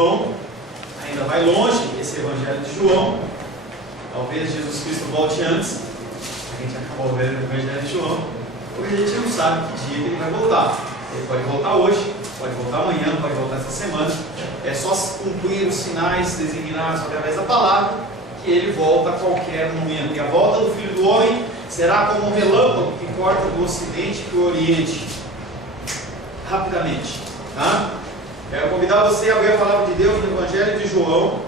João ainda vai longe, esse Evangelho de João. Talvez Jesus Cristo volte antes. A gente acabou vendo o Evangelho de João, porque a gente não sabe que dia que ele vai voltar. Ele pode voltar hoje, pode voltar amanhã, pode voltar essa semana. É só cumprir os sinais designados através da palavra que ele volta a qualquer momento. E a volta do Filho do Homem será como um relâmpago que corta do ocidente para o oriente, rapidamente, tá? Quero convidar você a abrir a palavra de Deus no Evangelho de João.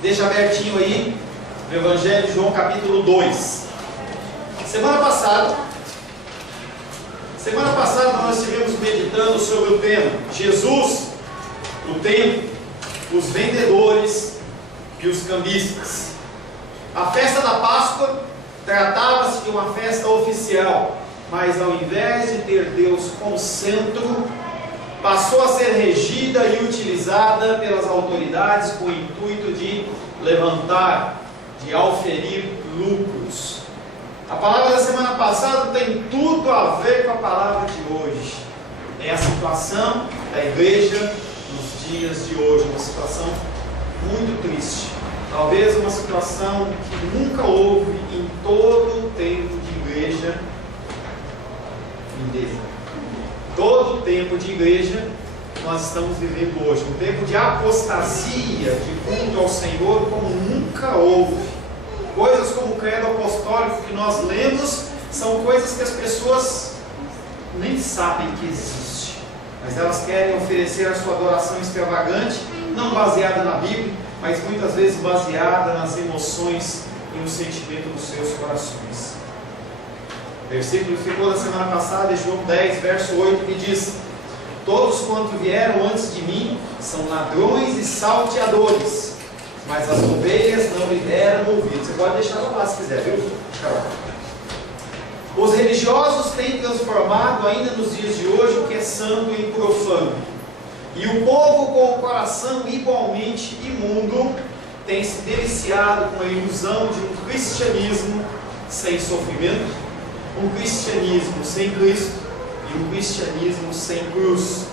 Deixa abertinho aí no Evangelho de João, capítulo 2. Semana passada nós estivemos meditando sobre o tema Jesus, o tempo, os vendedores e os cambistas. A festa da Páscoa tratava-se de uma festa oficial, mas ao invés de ter Deus como centro, passou a ser regida e utilizada pelas autoridades com o intuito de levantar, de auferir lucros. A palavra da semana passada tem tudo a ver com a palavra de hoje. É a situação da igreja nos dias de hoje, uma situação muito triste. Talvez uma situação que nunca houve em todo o tempo de igreja inteiro. Todo o tempo de igreja nós estamos vivendo hoje. Um tempo de apostasia, de culto ao Senhor como nunca houve. Coisas como o credo apostólico que nós lemos são coisas que as pessoas nem sabem que existe, mas elas querem oferecer a sua adoração extravagante, não baseada na Bíblia, mas muitas vezes baseada nas emoções e no sentimento dos seus corações. O versículo que ficou da semana passada é João 10, verso 8, que diz: todos quanto vieram antes de mim são ladrões e salteadores, mas as ovelhas não lhe deram ouvido. Você pode deixar lá se quiser, viu? Os religiosos têm transformado ainda nos dias de hoje o que é santo em profano, e o povo com o coração igualmente imundo tem se deliciado com a ilusão de um cristianismo sem sofrimento, um cristianismo sem Cristo e um cristianismo sem cruz.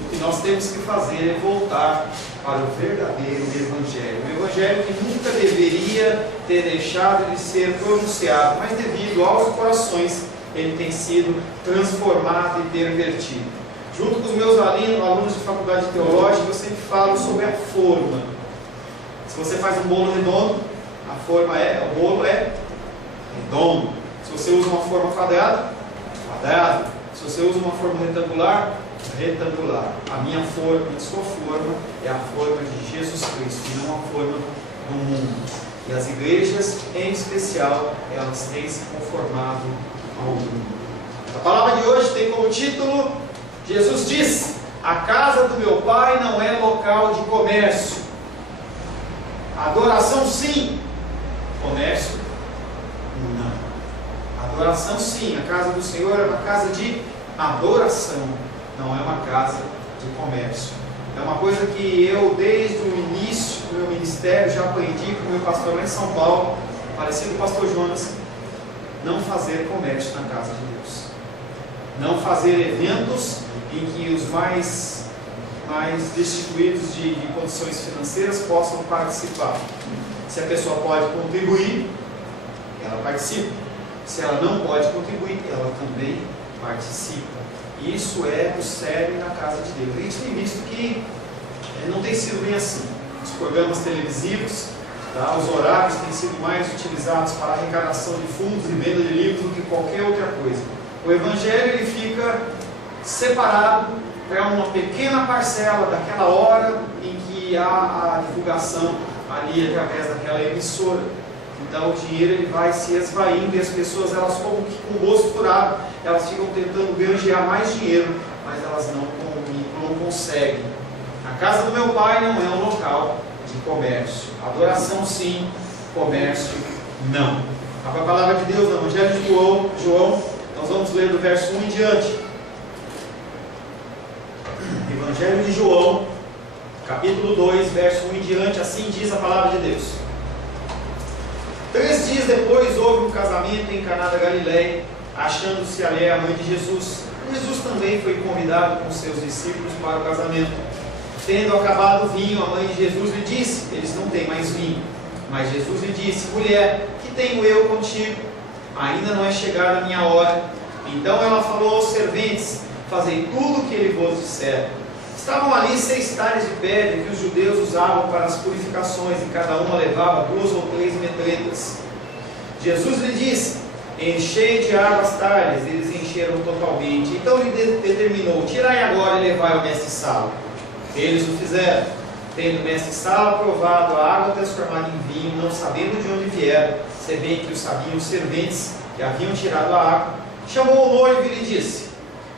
O que nós temos que fazer é voltar para o verdadeiro Evangelho. Um Evangelho que nunca deveria ter deixado de ser pronunciado, mas devido aos corações ele tem sido transformado e pervertido. Junto com os meus alunos de faculdade teológica, eu sempre falo sobre a forma. Se você faz um bolo redondo, o bolo é redondo. Se você usa uma forma quadrada, quadrado. Se você usa uma forma retangular, retangular. A minha forma e a sua forma é a forma de Jesus Cristo e não a forma do mundo. E as igrejas, em especial, elas têm se conformado ao mundo. A palavra de hoje tem como título: Jesus diz: a casa do meu pai não é local de comércio. Adoração sim, comércio não. Adoração sim, a casa do Senhor é uma casa de adoração, não é uma casa de comércio. É uma coisa que eu, desde o início do meu ministério, já aprendi com o meu pastor lá em São Paulo, parecido com o pastor Jonas: não fazer comércio na casa de Deus. Não fazer eventos em que os mais destituídos de condições financeiras possam participar. Se a pessoa pode contribuir, ela participa. Se ela não pode contribuir, ela também participa. Isso é o sério na casa de Deus. A gente tem visto que não tem sido bem assim. Os programas televisivos, tá, os horários têm sido mais utilizados para arrecadação de fundos e venda de livros do que qualquer outra coisa. O Evangelho ele fica separado para uma pequena parcela daquela hora em que há a divulgação ali através daquela emissora. Então o dinheiro ele vai se esvaindo e as pessoas, elas como que com o rosto furado, elas ficam tentando granjear mais dinheiro, mas elas não conseguem. A casa do meu pai não é um local de comércio. Adoração sim, comércio não. A palavra de Deus no Evangelho de João, nós vamos ler do verso 1 em diante. Evangelho de João, capítulo 2, verso 1 em diante, assim diz a palavra de Deus: 3 dias depois houve um casamento em Caná da Galileia, achando-se ali a mãe de Jesus. Jesus também foi convidado com seus discípulos para o casamento. Tendo acabado o vinho, a mãe de Jesus lhe disse: eles não têm mais vinho. Mas Jesus lhe disse: mulher, que tenho eu contigo? Ainda não é chegada a minha hora. Então ela falou aos serventes: fazei tudo o que ele vos disser. Estavam ali 6 talhas de pedra que os judeus usavam para as purificações, e cada uma levava 2 ou 3 metretas. Jesus lhe disse: enchei de água as talhas. Eles encheram totalmente. Então lhe determinou: tirai agora e levai ao mestre-sala. Eles o fizeram. Tendo o mestre-sala provado a água transformada em vinho, não sabendo de onde viera, se bem que o sabiam os serventes que haviam tirado a água, chamou o noivo e lhe disse: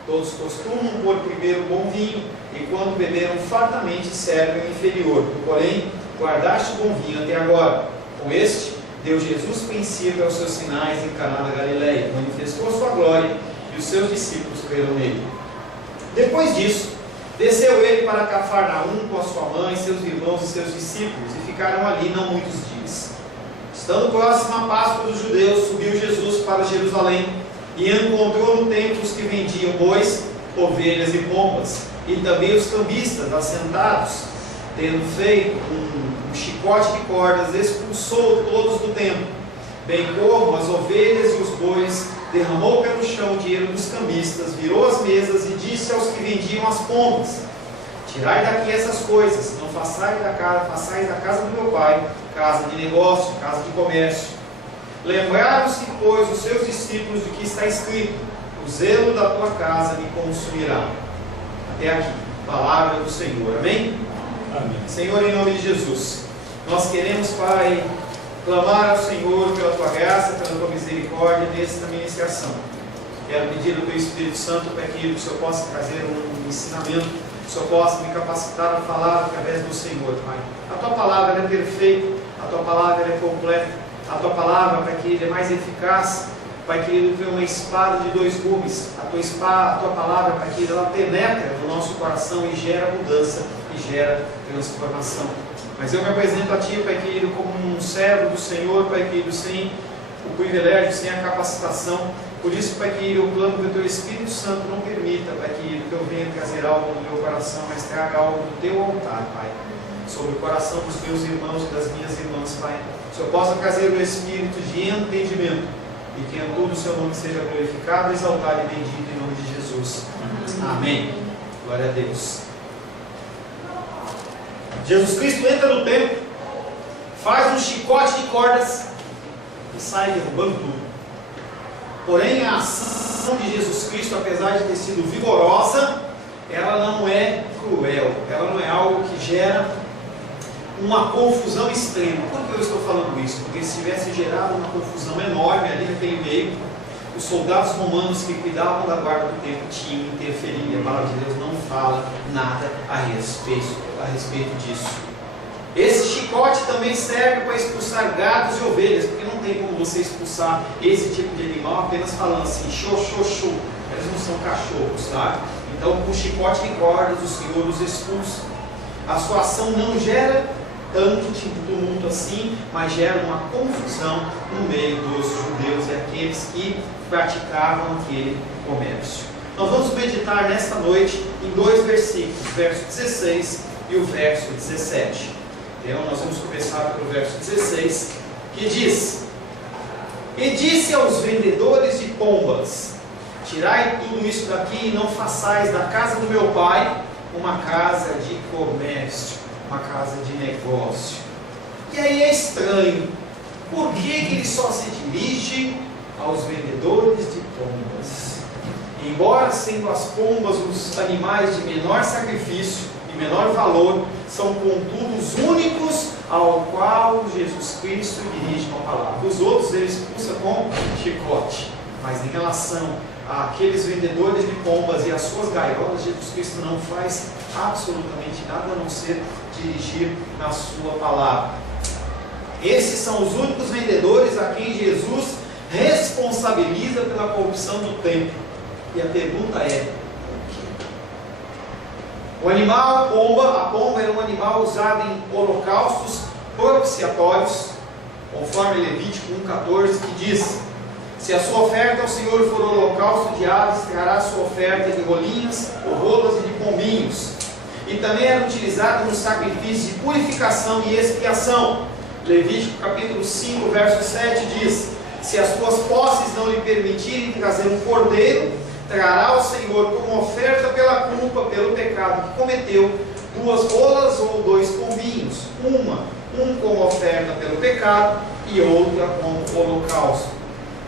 todos costumam pôr primeiro o bom vinho, e quando beberam fartamente servem o inferior. Porém, guardaste o bom vinho até agora. Com este, deu Jesus princípio aos seus sinais em Caná da Galileia, manifestou a sua glória, e os seus discípulos creram nele. Depois disso, desceu ele para Cafarnaum com a sua mãe, seus irmãos e seus discípulos, e ficaram ali não muitos dias. Estando próxima a Páscoa dos judeus, subiu Jesus para Jerusalém, e encontrou no templo os que vendiam bois, ovelhas e pombas, e também os cambistas assentados. Tendo feito um chicote de cordas, expulsou todos do templo, bem como as ovelhas e os bois, derramou pelo chão o dinheiro dos cambistas, virou as mesas e disse aos que vendiam as pombas: tirai daqui essas coisas, não façais da casa do meu pai casa de negócio, casa de comércio. Lembraram-se, pois, os seus discípulos de que está escrito: o zelo da tua casa me consumirá. Até aqui, palavra do Senhor. Amém? Amém. Senhor, em nome de Jesus, nós queremos, Pai, clamar ao Senhor pela tua graça, pela tua misericórdia nesta ministração. Quero pedir ao teu Espírito Santo para que o Senhor possa trazer um ensinamento, que o Senhor possa me capacitar a falar através do Senhor, Pai. A tua palavra é perfeita, a tua palavra é completa, a tua palavra, Pai querido, é mais eficaz, Pai querido, que uma espada de 2 gumes. A tua palavra, Pai querido, ela penetra no nosso coração e gera mudança e gera transformação. Mas eu me apresento a Ti, Pai querido, como um servo do Senhor, Pai querido, sem o privilégio, sem a capacitação. Por isso, Pai querido, eu clamo que o Teu Espírito Santo não permita, Pai querido, que eu venha trazer algo no meu coração, mas traga algo do Teu altar, Pai, sobre o coração dos meus irmãos e das minhas irmãs, Pai. Que o Senhor possa trazer o Espírito de entendimento, e que em tudo o Seu nome seja glorificado, exaltado e bendito em nome de Jesus. Amém. Glória a Deus. Jesus Cristo entra no templo, faz um chicote de cordas e sai derrubando tudo. Porém, a ação de Jesus Cristo, apesar de ter sido vigorosa, ela não é cruel, ela não é algo que gera uma confusão extrema. Por que eu estou falando isso? Porque se tivesse gerado uma confusão enorme ali naquele meio, os soldados romanos que cuidavam da guarda do templo tinham interferido, e a palavra de Deus não fala nada a respeito disso. Esse chicote também serve para expulsar gados e ovelhas, porque não tem como você expulsar esse tipo de animal apenas falando assim, xô, xô, xô. Eles não são cachorros, tá? Então, com o chicote de cordas, o Senhor os expulsa. A sua ação não gera tanto tumulto assim, mas gera uma confusão no meio dos judeus e aqueles que praticavam aquele comércio. Nós vamos meditar nesta noite em 2 versículos, o verso 16 e o verso 17. Então nós vamos começar pelo verso 16, que diz: e disse aos vendedores de pombas: tirai tudo isso daqui e não façais da casa do meu pai uma casa de comércio, uma casa de negócio. E aí é estranho, por que ele só se dirige aos vendedores de pombas? Embora sendo as pombas os animais de menor sacrifício e menor valor, são contudo os únicos ao qual Jesus Cristo dirige uma palavra. Os outros ele expulsa com chicote, mas em relação àqueles vendedores de pombas e as suas gaiolas, Jesus Cristo não faz absolutamente nada a não ser dirigir na sua palavra. Esses são os únicos vendedores a quem Jesus responsabiliza pela corrupção do templo. E a pergunta é: por quê? O animal, a pomba era um animal usado em holocaustos propiciatórios, conforme Levítico 1,14, que diz: se a sua oferta ao Senhor for holocausto de aves, trará a sua oferta de rolinhas, ou rolas e de pombinhos. E também era utilizado no sacrifício de purificação e expiação. Levítico capítulo 5, verso 7 diz: se as tuas posses não lhe permitirem trazer um cordeiro, trará ao Senhor como oferta pela culpa, pelo pecado que cometeu, 2 rolas ou 2 pombinhos, um como oferta pelo pecado e outra como holocausto.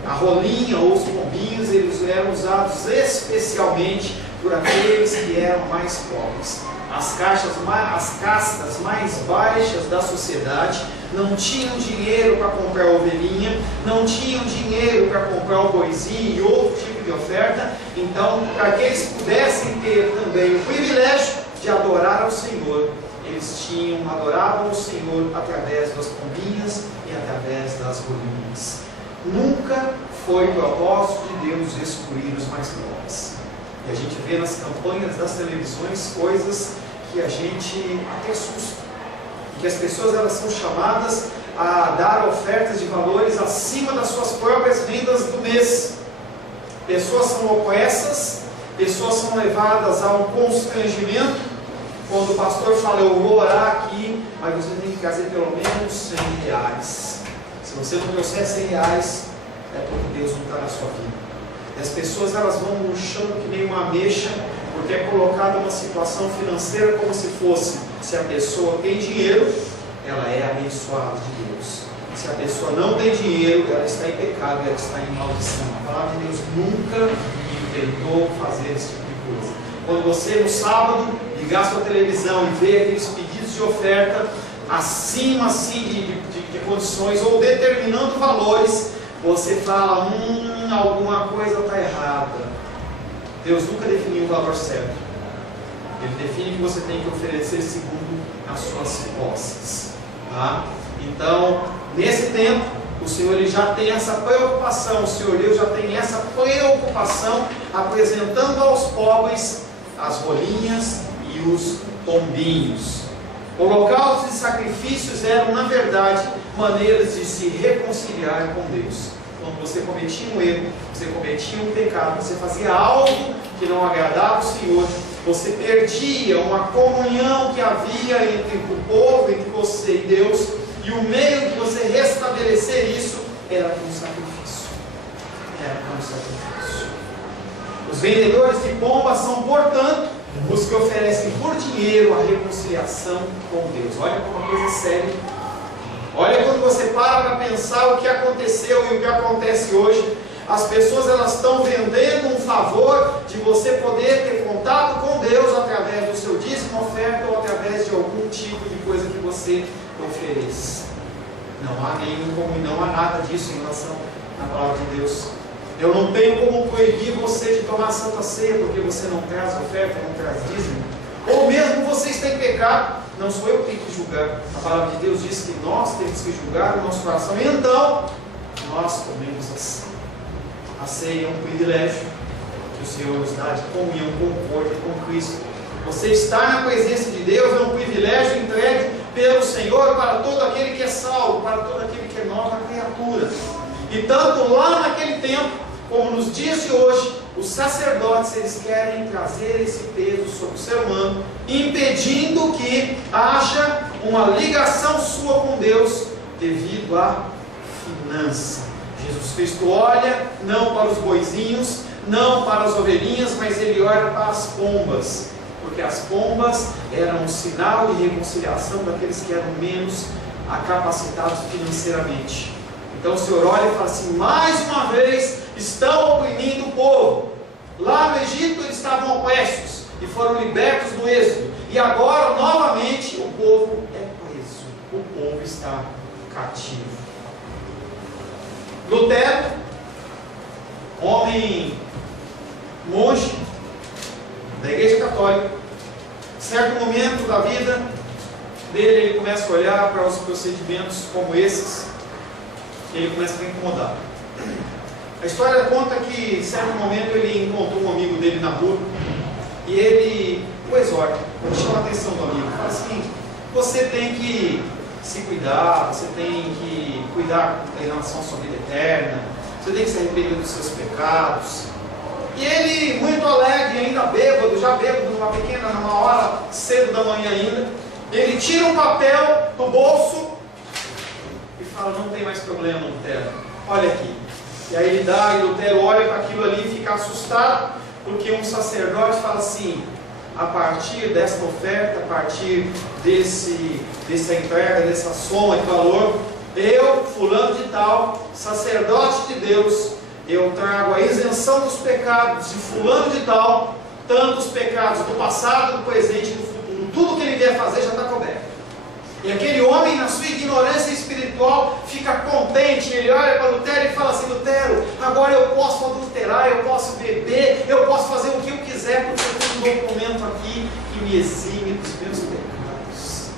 A rolinha ou os pombinhos, eles eram usados especialmente por aqueles que eram mais pobres. As castas mais baixas da sociedade não tinham dinheiro para comprar ovelhinha, não tinham dinheiro para comprar o boizinho e outro tipo de oferta. Então, para que eles pudessem ter também o privilégio de adorar ao Senhor, eles adoravam o Senhor através das pombinhas e através das rolinhas. Nunca foi propósito de Deus excluir os mais pobres. E a gente vê nas campanhas das televisões coisas que a gente até assusta. E que as pessoas, elas são chamadas a dar ofertas de valores acima das suas próprias rendas do mês. Pessoas são opressas, pessoas são levadas a um constrangimento. Quando o pastor fala, eu vou orar aqui, mas você tem que trazer pelo menos 100 reais. Se você não trouxer 100 reais, é porque Deus não está na sua vida. E as pessoas, elas vão murchando que nem uma ameixa, porque é colocada uma situação financeira como se fosse: se a pessoa tem dinheiro, ela é abençoada de Deus. Se a pessoa não tem dinheiro, ela está em pecado, ela está em maldição. A palavra de Deus nunca tentou fazer esse tipo de coisa. Quando você no sábado ligar sua televisão e ver aqueles pedidos de oferta acima assim de condições ou determinando valores, você fala, alguma coisa está errada. Deus nunca definiu um valor certo. Ele define que você tem que oferecer segundo as suas posses. Tá? Então, nesse tempo, o Senhor ele já tem essa preocupação, o Senhor Deus já tem essa preocupação, apresentando aos pobres as rolinhas e os pombinhos. Holocaustos e sacrifícios eram, na verdade, maneiras de se reconciliar com Deus. Quando você cometia um erro, você cometia um pecado, você fazia algo que não agradava o Senhor, você perdia uma comunhão que havia entre o povo, entre você e Deus, e o meio de você restabelecer isso era com sacrifício. Os vendedores de pombas são, portanto, os que oferecem por dinheiro a reconciliação com Deus. Olha como uma coisa séria. Olha quando você para pensar o que aconteceu e o que acontece hoje. As pessoas, elas estão vendendo um favor de você poder ter contato com Deus através do seu dízimo, oferta ou através de algum tipo de coisa que você ofereça. Não há nada disso em relação à palavra de Deus. Eu não tenho como proibir você de tomar a Santa Ceia porque você não traz oferta, não traz dízimo. Ou mesmo você está em pecado. Não sou eu que tenho que julgar. A palavra de Deus diz que nós temos que julgar o nosso coração. E então, nós comemos a ceia. A ceia é um privilégio que o Senhor nos dá de comunhão com o corpo e com Cristo. Você estar na presença de Deus é um privilégio entregue pelo Senhor para todo aquele que é salvo, para todo aquele que é nova criatura. E tanto lá naquele tempo, como nos dias de hoje, os sacerdotes, eles querem trazer esse peso sobre o ser humano, impedindo que haja uma ligação sua com Deus devido à finança. Jesus Cristo olha não para os boizinhos, não para as ovelhinhas, mas ele olha para as pombas, porque as pombas eram um sinal de reconciliação daqueles que eram menos capacitados financeiramente. Então o Senhor olha e fala assim: mais uma vez estão oprimindo o povo. Lá no Egito eles estavam opressos e foram libertos do êxodo, e agora novamente o povo é preso, o povo está cativo. Lutero, homem monge da Igreja Católica, em certo momento da vida dele, ele começa a olhar para os procedimentos como esses, e ele começa a ficar incomodado. A história conta que em certo momento ele encontrou um amigo dele na rua, e ele o exorta, chama a atenção do amigo, fala assim: você tem que se cuidar, você tem que cuidar em relação à sua vida eterna, você tem que se arrepender dos seus pecados. E ele, muito alegre, ainda bêbado, já bêbado numa hora cedo da manhã ainda, ele tira um papel do bolso e fala: não tem mais problema, Lutero, olha aqui. E aí ele dá, e Lutero olha para aquilo ali e fica assustado, porque um sacerdote fala assim: a partir desta oferta, a partir dessa entrega, dessa soma de valor, eu, fulano de tal, sacerdote de Deus, eu trago a isenção dos pecados de fulano de tal, tanto os pecados do passado, do presente e do futuro. Tudo que ele vier fazer já está coberto. E aquele homem, na sua ignorância espiritual, fica contente. Ele olha para Lutero e fala assim: Lutero, agora eu posso adulterar, eu posso beber, eu posso fazer o que eu quiser, porque eu tenho um documento aqui que me exime dos meus pecados.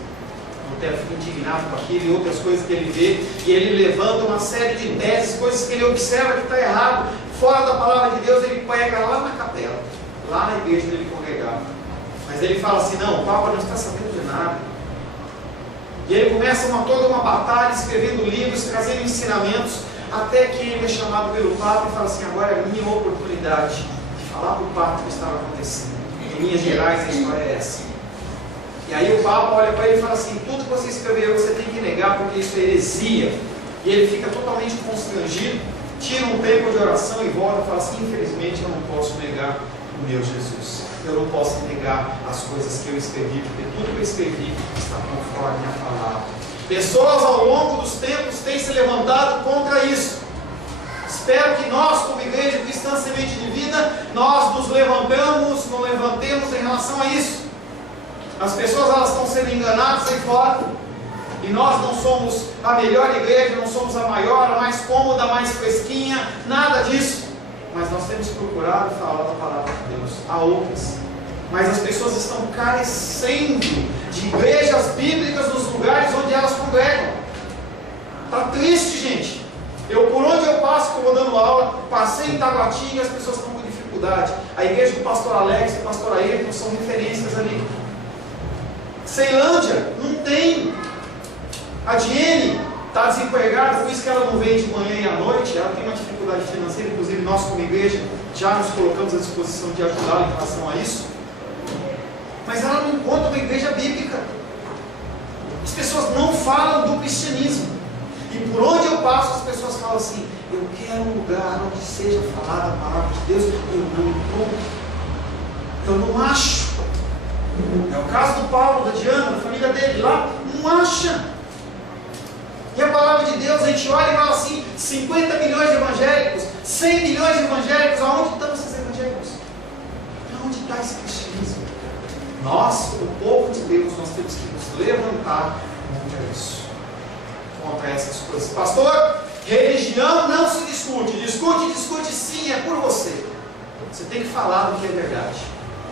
Lutero fica indignado com aquilo e outras coisas que ele vê, e ele levanta uma série de teses, coisas que ele observa que está errado, fora da palavra de Deus. Ele pega lá na capela, lá na igreja onde ele congregava. Mas ele fala assim: não, o Papa não está sabendo de nada. E ele começa toda uma batalha, escrevendo livros, trazendo ensinamentos, até que ele é chamado pelo Papa e fala assim: agora é a minha oportunidade de falar para o Papa o que estava acontecendo. Em linhas gerais, a história é essa. E aí o Papa olha para ele e fala assim: tudo que você escreveu você tem que negar, porque isso é heresia. E ele fica totalmente constrangido, tira um tempo de oração e volta e fala assim: infelizmente eu não posso negar o meu Jesus. Eu não posso negar as coisas que eu escrevi, porque tudo que eu escrevi está conforme a palavra. Pessoas ao longo dos tempos têm se levantado contra isso. Espero que nós, como igreja cristã Semente de Vida, nós nos levantemos em relação a isso. As pessoas, elas estão sendo enganadas aí fora, e nós não somos a melhor igreja, não somos a maior, a mais cômoda, a mais fresquinha, nada disso. Mas nós temos procurado falar da palavra de Deus. Há outras, mas as pessoas estão carecendo de igrejas bíblicas nos lugares onde elas congregam. Está triste, gente. Por onde eu passo, que eu vou dando aula, passei em Taguatinga e as pessoas estão com dificuldade. A igreja do pastor Alex e do pastor Ayrton são referências ali. Ceilândia não tem. A Diene está desempregada, por isso que ela não vem de manhã e à noite. Ela tem uma dificuldade financeira, inclusive nós como igreja já nos colocamos à disposição de ajudá-la em relação a isso. Mas ela não encontra uma igreja bíblica. As pessoas não falam do cristianismo. E por onde eu passo, as pessoas falam assim: eu quero um lugar onde seja falada a palavra de Deus. Eu não encontro. Eu não acho. É o caso do Paulo, da Diana, da família dele lá, não acha. E a palavra de Deus, a gente olha e fala assim: 50 milhões de evangélicos, 100 milhões de evangélicos, aonde estão esses evangélicos? Aonde está esse cristianismo? Nós, o povo de Deus, nós temos que nos levantar contra isso, contra essas coisas. Pastor, religião não se discute. Discute sim, é por você. Você tem que falar do que é verdade.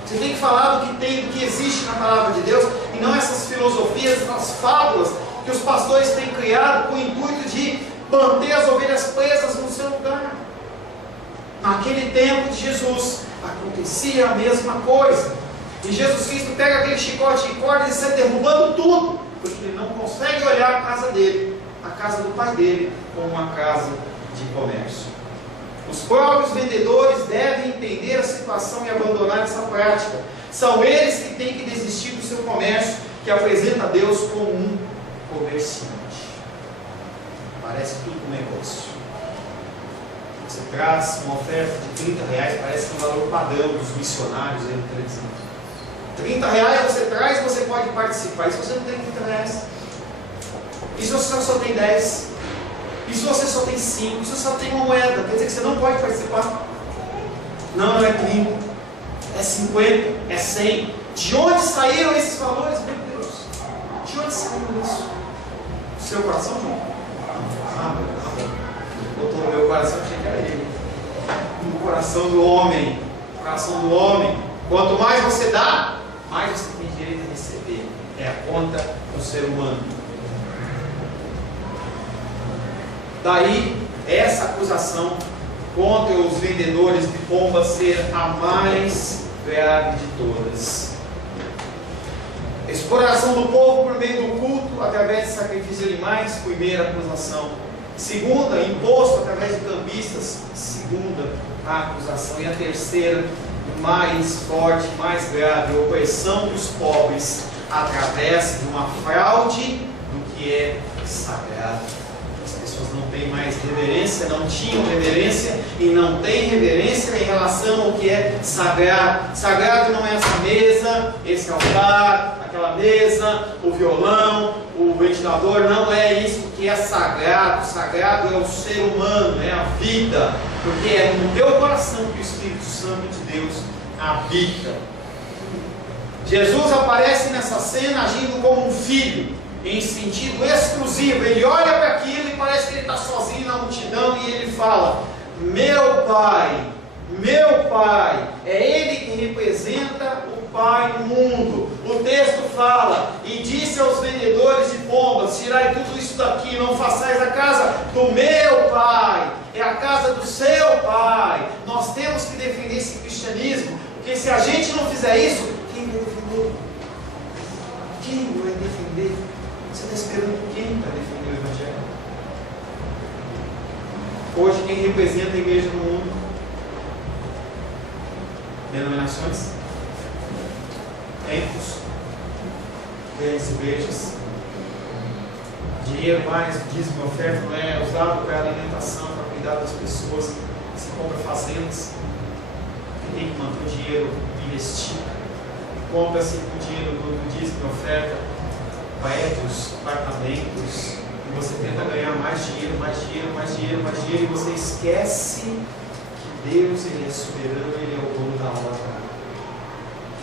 Você tem que falar do que existe na palavra de Deus, e não essas filosofias, essas fábulas que os pastores têm criado com o intuito de manter as ovelhas presas no seu lugar. Naquele tempo de Jesus acontecia a mesma coisa, e Jesus Cristo pega aquele chicote e corda e sai derrubando tudo, porque ele não consegue olhar a casa dele, a casa do pai dele, como uma casa de comércio. Os próprios vendedores devem entender a situação e abandonar essa prática. São eles que têm que desistir do seu comércio, que apresenta a Deus como um comerciante. Parece tudo um negócio. Você traz uma oferta de R$30, parece que é um valor padrão dos missionários aí no televisão. R$30 você traz e você pode participar. E se você não tem R$30? E se você só tem 10? E se você só tem 5? E se você só tem uma moeda? Quer dizer que você não pode participar? Não é 30, é 50, é 100. De onde saíram esses valores, meu Deus? De onde saiu isso? Do seu coração, João? Ah, botou no meu coração, achei que era ele. No coração do homem. No coração do homem. Quanto mais você dá, mais você tem direito a receber. É a conta do ser humano. Daí, essa acusação contra os vendedores de pombas ser a mais grave de todas. Exploração do povo por meio do culto, através de sacrifício de animais, primeira acusação. Segunda, imposto através de cambistas, segunda acusação. E a terceira, mais forte, mais grave, opressão dos pobres, através de uma fraude do que é sagrado. As pessoas não têm mais reverência, não tinham reverência e não têm reverência em relação ao que é sagrado. Sagrado não é essa mesa, esse altar, aquela mesa, o violão, o ventilador, não é isso que é sagrado. Sagrado é o ser humano, é a vida, porque é no teu coração que o Espírito Santo de Deus habita. Jesus aparece nessa cena agindo como um filho, em sentido exclusivo. Ele olha para aquilo e parece que ele está sozinho na multidão e ele fala: meu Pai, é Ele que representa o Pai no mundo. O texto fala: e disse aos vendedores de pombas: tirai tudo isso daqui, não façais a casa do meu Pai, é a casa do seu Pai. Nós temos que defender esse cristianismo, porque se a gente não fizer isso, quem vai defender? Quem vai defender? Você está esperando quem para defender o Evangelho? Hoje quem representa a igreja no mundo? Denominações, templos, grandes igrejas. Dinheiro mais, dízimo, oferta não é usado para alimentação, para cuidar das pessoas. Se compra fazendas, que tem que manter o dinheiro investido. Compra-se o dinheiro do dízimo, oferta, prédios, apartamentos, e você tenta ganhar mais dinheiro, e você esquece que Deus, Ele é soberano, Ele é o dono da obra,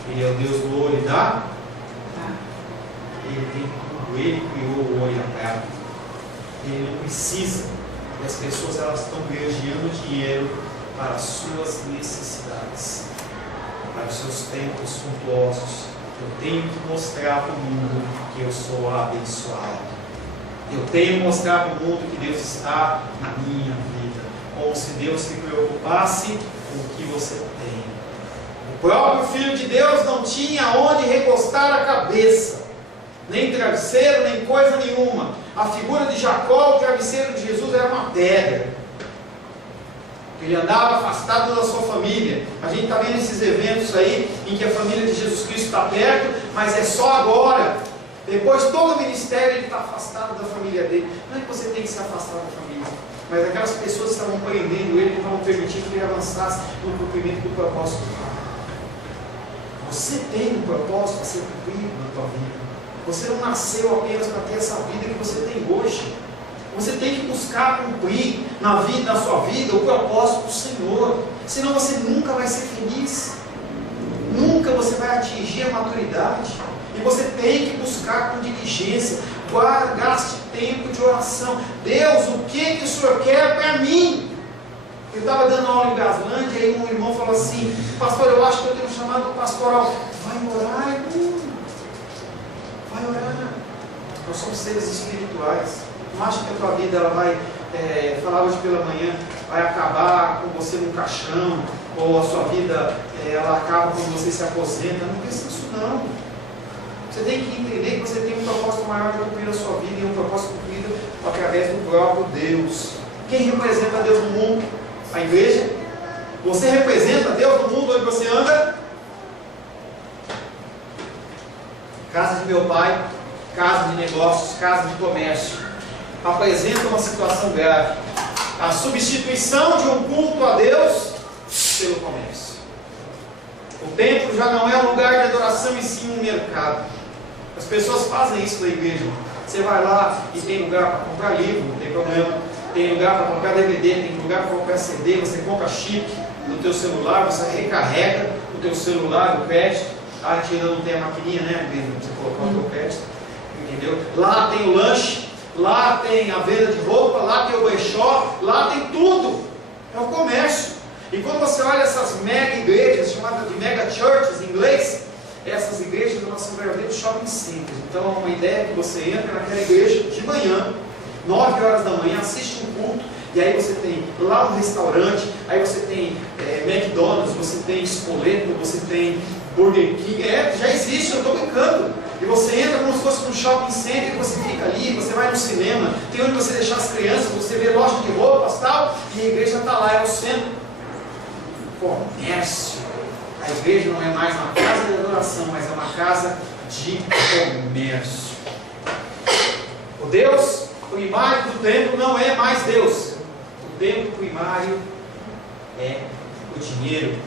Ele é o Deus do ouro e da Ele tem tudo, Ele criou o ouro e a prata. Ele não precisa, e as pessoas elas estão ganhando dinheiro para as suas necessidades, para os seus templos suntuosos. Eu tenho que mostrar para o mundo que eu sou abençoado. Eu tenho que mostrar para o mundo que Deus está na minha vida, como se Deus se preocupasse com o que você tem. O próprio Filho de Deus não tinha onde recostar a cabeça, nem travesseiro, nem coisa nenhuma. A figura de Jacó, o travesseiro de Jesus, era uma pedra. Ele andava afastado da sua família. A gente está vendo esses eventos aí, em que a família de Jesus Cristo está perto, mas é só agora. Depois todo o ministério ele está afastado da família dele. Não é que você tem que se afastar da família, mas aquelas pessoas que estavam prendendo ele, que estavam permitindo que ele avançasse no cumprimento do propósito do Pai. Você tem um propósito a ser cumprido na tua vida. Você não nasceu apenas para ter essa vida que você tem hoje. Você tem que buscar cumprir na sua vida o propósito do Senhor. Senão você nunca vai ser feliz. Nunca você vai atingir a maturidade. E você tem que buscar com diligência. Gaste tempo de oração. Deus, o que o Senhor quer para mim? Eu estava dando aula em Gaslândia, e aí um irmão falou assim: pastor, eu acho que eu tenho um chamado pastoral. Vai orar, irmão. Vai orar. Nós somos seres espirituais. Não acha que a tua vida ela vai, falar hoje pela manhã, vai acabar com você no caixão, ou a sua vida ela acaba quando você se aposenta. Não pensa nisso não. Você tem que entender que você tem um propósito maior de cumprir a sua vida, e um propósito cumprido através do próprio Deus. Quem representa Deus no mundo? A igreja. Você representa Deus no mundo onde você anda? Casa de meu pai, casa de negócios, casa de comércio. Apresenta uma situação grave: a substituição de um culto a Deus pelo comércio. O templo já não é um lugar de adoração, e sim um mercado. As pessoas fazem isso na igreja. Você vai lá e tem lugar para comprar livro, não tem problema. Tem lugar para comprar DVD, tem lugar para comprar CD. Você compra chip no teu celular, você recarrega o teu celular, o crédito. A gente ainda não tem a maquininha, né? Você colocar o teu crédito, entendeu? Lá tem o lanche. Lá tem a venda de roupa, lá tem o brechó, lá tem tudo. É o comércio. E quando você olha essas mega igrejas, chamadas de mega churches em inglês, essas igrejas elas são verdadeiros shopping centers. Então é uma ideia que você entra naquela igreja de manhã, 9 horas da manhã, assiste um culto, e aí você tem lá um restaurante, aí você tem McDonald's, você tem espoleto, você tem Burger King, já existe, eu estou brincando. E você entra como se fosse num shopping center, e você fica ali, você vai no cinema, tem onde você deixar as crianças, você vê loja de roupas e tal, e a igreja está lá, é o centro. Comércio. A igreja não é mais uma casa de adoração, mas é uma casa de comércio. O Deus primário do templo não é mais Deus. O templo primário é o dinheiro.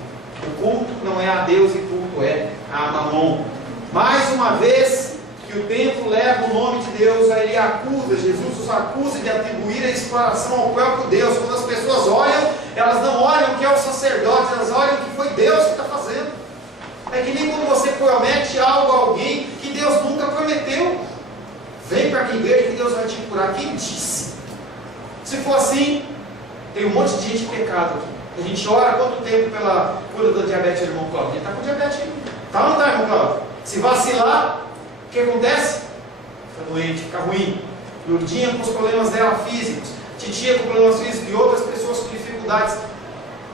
O culto não é a Deus e culto é a Mamon. Mais uma vez que o templo leva o nome de Deus, aí ele acusa, Jesus os acusa de atribuir a exploração ao próprio Deus. Quando as pessoas olham, elas não olham o que é o sacerdote, elas olham o que foi Deus que está fazendo. É que nem quando você promete algo a alguém que Deus nunca prometeu. Vem para a igreja que Deus vai te curar. Quem disse? Se for assim, tem um monte de gente em pecado aqui. A gente ora quanto tempo pela cura do diabetes, irmão Cláudio? Ele está com diabetes aí. Está ou não está, irmão Cláudio? Se vacilar, o que acontece? Fica doente, fica ruim. Lourdinha com os problemas dela físicos, titia com problemas físicos e outras pessoas com dificuldades.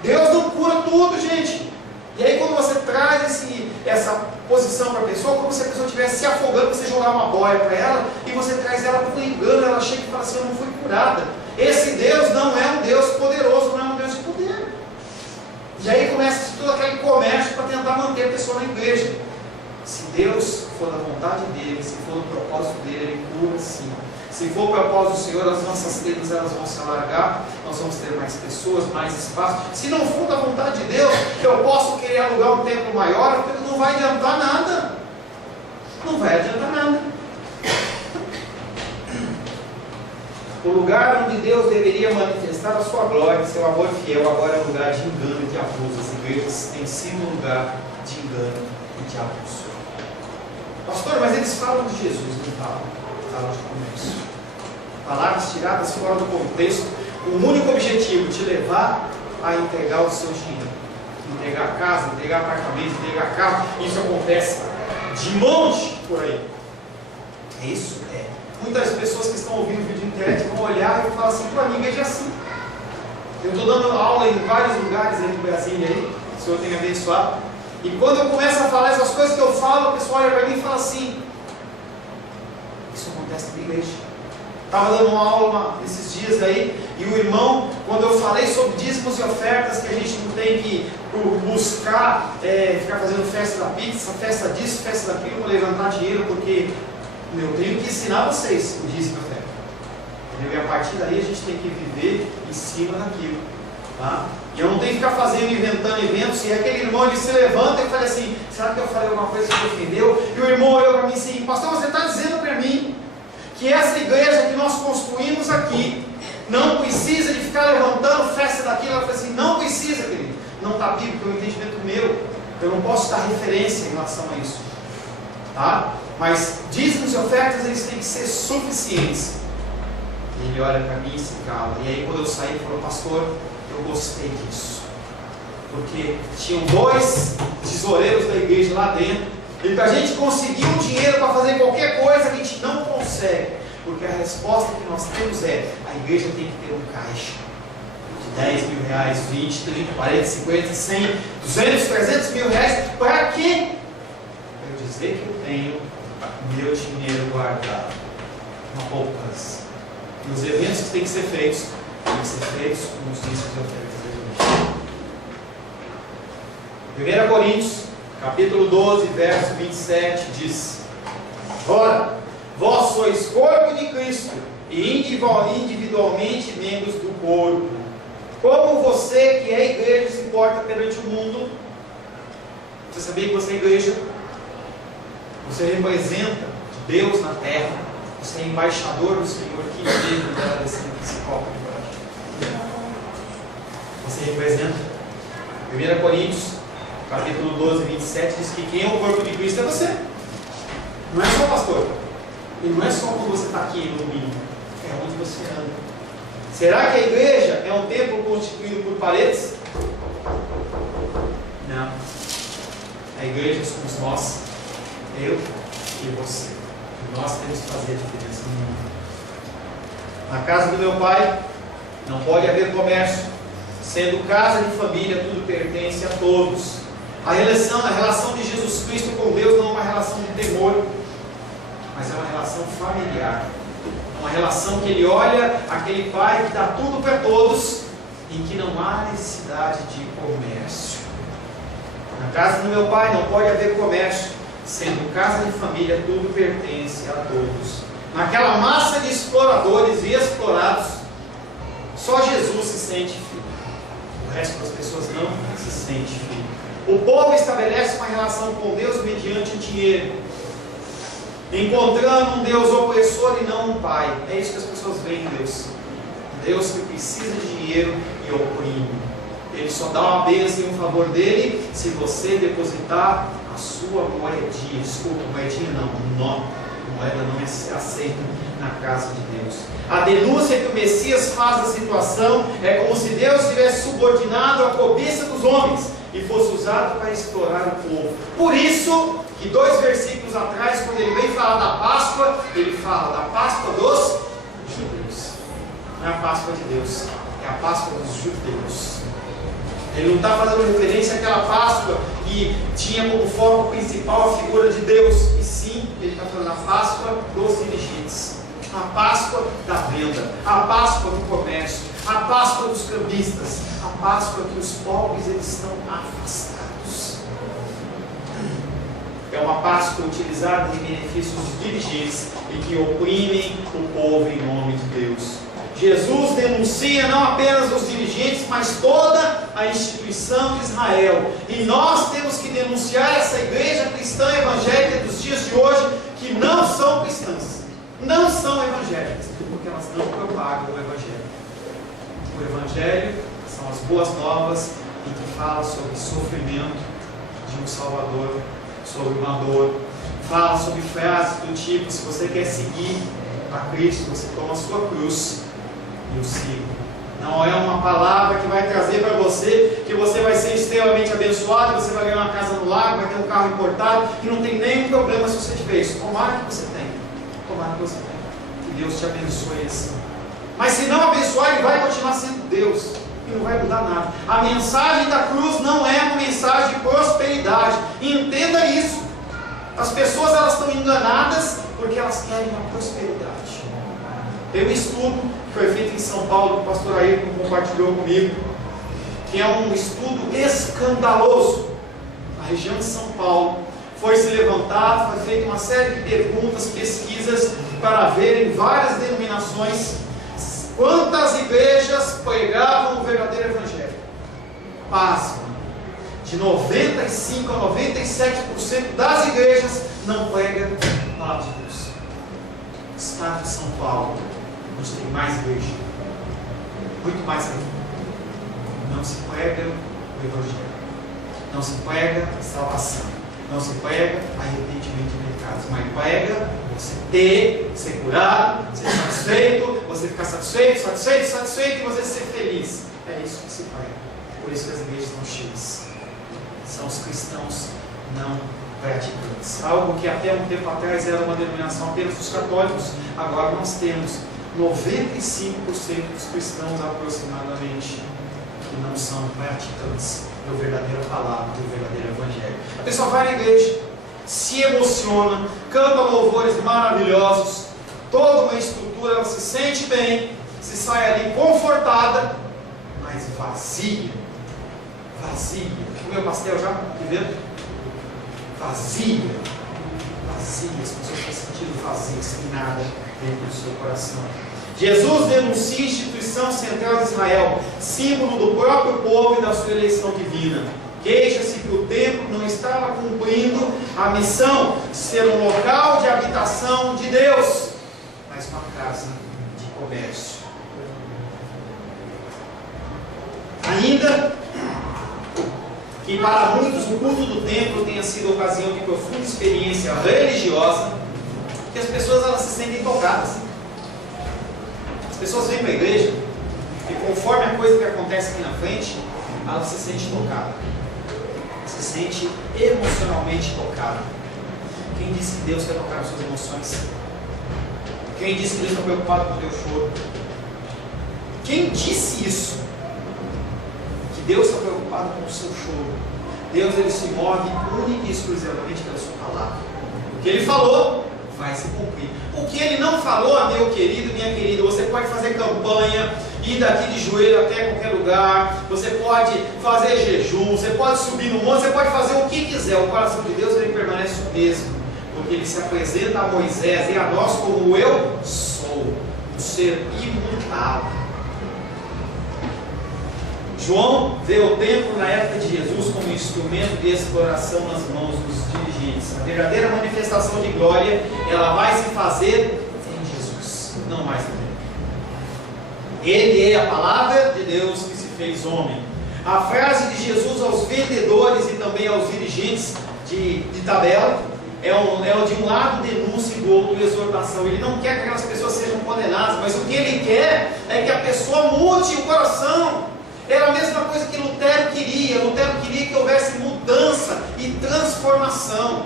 Deus não cura tudo, gente. E aí quando você traz essa posição para a pessoa, como se a pessoa estivesse se afogando, você jogar uma boia para ela, e você traz ela para o engano, ela chega e fala assim, eu não fui curada. Esse Deus não é um Deus poderoso, não é um Deus de poder. E aí começa todo aquele comércio para tentar manter a pessoa na igreja. Se Deus for da vontade dele, se for do propósito dele, ele cura sim. Se for o propósito do Senhor, as nossas tendas elas vão se alargar, nós vamos ter mais pessoas, mais espaço. Se não for da vontade de Deus, eu posso querer alugar um templo maior, não vai adiantar nada. Não vai adiantar nada. O lugar onde Deus deveria manifestar a sua glória, seu amor fiel, agora é lugar de engano e de abuso. As igrejas têm sido um lugar de engano e de abuso. Pastor, mas eles falam de Jesus, não falam. Falam de comércio. Palavras tiradas fora do contexto, com o único objetivo de levar a entregar o seu dinheiro. Entregar casa, entregar apartamento, entregar carro. Isso acontece de monte por aí. É isso? É. Muitas pessoas que estão ouvindo o vídeo na internet vão olhar e falar assim, pô, a minha igreja é assim. Eu estou dando aula em vários lugares aí no Brasil, aí, o Senhor tem me abençoado. E quando eu começo a falar essas coisas que eu falo, o pessoal olha para mim e fala assim, isso acontece na igreja. Estava dando uma aula esses dias aí, e o irmão, quando eu falei sobre dízimos e ofertas, que a gente não tem que buscar, ficar fazendo festa da pizza, festa disso, festa daquilo, para levantar dinheiro, porque eu tenho que ensinar vocês o dízimo e oferta. E a partir daí a gente tem que viver em cima daquilo. Tá? E eu não tenho que ficar fazendo, inventando eventos. E aquele irmão ele se levanta e fala assim, será que eu falei alguma coisa que te ofendeu? E o irmão olhou para mim assim, pastor, você está dizendo para mim que essa igreja que nós construímos aqui não precisa de ficar levantando festa daquilo? Ela falou assim, não precisa, querido. Não está bíblico, é um entendimento meu. Eu não posso dar referência em relação a isso. Tá? Mas dízimos e ofertas eles têm que ser suficientes. E ele olha para mim e se cala. E aí quando eu saí, ele falou, pastor, eu gostei disso. Porque tinham 2 tesoureiros da igreja lá dentro. E para a gente conseguir um dinheiro para fazer qualquer coisa, a gente não consegue. Porque a resposta que nós temos é, a igreja tem que ter um caixa de 10 mil reais, 20, 30, 40, 50, 100, 200, 300 mil reais. Para quê? Para eu dizer que eu tenho meu dinheiro guardado. Uma poupança. E os eventos que têm que ser feitos com os dízimos e ofertas da igreja. 1 Coríntios, capítulo 12, verso 27, diz: ora, vós sois corpo de Cristo e individualmente membros do corpo. Como você, que é igreja, se porta perante o mundo? Você sabia que você é igreja? Você representa Deus na terra. Você é embaixador do Senhor que vive nela descendo esse copo de baixo. Você representa. 1 Coríntios, capítulo 12, 27, diz que quem é o corpo de Cristo é você. Não é só o pastor. E não é só quando você está aqui no domingo. É onde você anda. Será que a igreja é um templo constituído por paredes? Não. A igreja somos nós. Eu e você. E nós temos que fazer a diferença no mundo. Na casa do meu pai não pode haver comércio. Sendo casa de família, tudo pertence a todos. A relação de Jesus Cristo com Deus não é uma relação de temor, mas é uma relação familiar. Uma relação que Ele olha aquele pai que dá tudo para todos, em que não há necessidade de comércio. Na casa do meu pai não pode haver comércio, sendo casa de família, tudo pertence a todos. Naquela massa de exploradores e explorados, só Jesus se sente filho. O resto das pessoas não se sente filho. O povo estabelece uma relação com Deus mediante o dinheiro, encontrando um Deus opressor e não um pai. É isso que as pessoas veem em Deus. Deus que precisa de dinheiro e oprime. Ele só dá uma bênção e um favor dele se você depositar a sua moedinha. Desculpa, moedinha não, nota. Moeda não é aceita na casa de Deus. A denúncia que o Messias faz da situação é como se Deus estivesse subordinado à cobiça dos homens e fosse usado para explorar o povo. Por isso que 2 versículos atrás, quando ele vem falar da Páscoa, ele fala da Páscoa dos judeus. Não é a Páscoa de Deus, é a Páscoa dos judeus. Ele não está fazendo referência àquela Páscoa que tinha como foco principal a figura de Deus, e sim, ele está falando da Páscoa dos dirigentes, a Páscoa da venda, a Páscoa do comércio, a Páscoa dos cambistas, a Páscoa que os pobres eles estão afastados. É uma Páscoa utilizada em benefícios dos dirigentes e que oprimem o povo em nome de Deus. Jesus denuncia não apenas os dirigentes, mas toda a instituição de Israel. E nós temos que denunciar essa igreja cristã evangélica dos dias de hoje, que não são cristãs, não são evangélicas, porque elas não propagam o Evangelho. O Evangelho são as boas novas em que fala sobre sofrimento de um Salvador, sobre uma dor. Fala sobre frases do tipo: se você quer seguir a Cristo, você toma a sua cruz e o siga. Não é uma palavra que vai trazer para você que você vai ser extremamente abençoado, você vai ganhar uma casa no lago, vai ter um carro importado, e não tem nenhum problema se você tiver isso. Tomara que você tenha. Tomara que você tenha. Que Deus te abençoe assim. Mas se não abençoar, Ele vai continuar sendo Deus. E não vai mudar nada. A mensagem da cruz não é uma mensagem de prosperidade. Entenda isso. As pessoas elas estão enganadas porque elas querem a prosperidade. Tem um estudo que foi feito em São Paulo, que o pastor Ayrton compartilhou comigo, que é um estudo escandaloso. Na região de São Paulo, foi se levantado, foi feita uma série de perguntas, pesquisas, para ver em várias denominações quantas igrejas pregavam o verdadeiro Evangelho. Pasme, de 95% a 97% das igrejas não pregam a palavra de Deus. Estado de São Paulo, onde tem mais igreja, muito mais ainda, não se prega o Evangelho, não se prega a salvação, não se prega arrependimento de pecados, mas prega você ter, ser curado, ser satisfeito, você ficar satisfeito e você ser feliz. É isso que se prega. Por isso que as igrejas estão cheias. São os cristãos não praticantes. Algo que até um tempo atrás era uma denominação apenas dos católicos, agora nós temos 95% dos cristãos aproximadamente que não são praticantes da verdadeira palavra, do verdadeiro Evangelho. A pessoa vai na igreja, se emociona, canta louvores maravilhosos, toda uma estrutura, ela se sente bem, se sai ali confortada, mas vazia. Comeu pastel já? Que vendo? Vazia, as pessoas estão sentindo vazias, sem nada dentro do seu coração. Jesus denuncia a instituição central de Israel, símbolo do próprio povo e da sua eleição divina. Queixa-se que o templo não estava cumprindo a missão de ser um local de habitação de Deus, mas uma casa de comércio. Ainda que para muitos o culto do templo tenha sido ocasião de profunda experiência religiosa, que as pessoas elas se sentem tocadas. As pessoas vêm para a igreja e conforme a coisa que acontece aqui na frente, ela se sente tocada, se sente emocionalmente tocada. Quem disse que Deus quer tocar as suas emoções? Quem disse que Deus está preocupado com o teu choro? Quem disse isso? Deus está preocupado com o seu choro. Deus ele se move única e exclusivamente pela sua palavra. O que ele falou vai se cumprir. O que ele não falou, meu querido, minha querida, você pode fazer campanha, ir daqui de joelho até qualquer lugar, você pode fazer jejum, você pode subir no monte, você pode fazer o que quiser. O coração de Deus ele permanece o mesmo, porque ele se apresenta a Moisés e a nós como eu sou, um ser imutável. João vê o templo na época de Jesus como instrumento de exploração nas mãos dos dirigentes. A verdadeira manifestação de glória, ela vai se fazer em Jesus, não mais no templo. Ele é a palavra de Deus que se fez homem. A frase de Jesus aos vendedores e também aos dirigentes de tabela é de um lado denúncia e do outro exortação. Ele não quer que aquelas pessoas sejam condenadas, mas o que ele quer é que a pessoa mude o coração. Era a mesma coisa que Lutero queria. Lutero queria que houvesse mudança e transformação.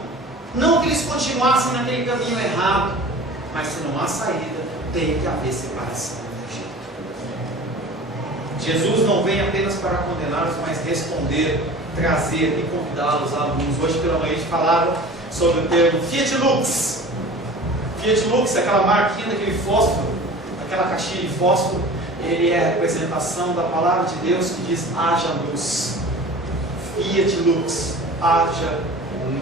Não que eles continuassem naquele caminho errado, mas se não há saída, tem que haver separação. Jesus não vem apenas para condená-los, mas responder, trazer e convidá-los à luz. Hoje pela manhã a gente falava sobre o termo Fiat Lux. Fiat Lux é aquela marquinha daquele fósforo, aquela caixinha de fósforo. Ele é a representação da palavra de Deus que diz: haja luz. Fiat Lux, haja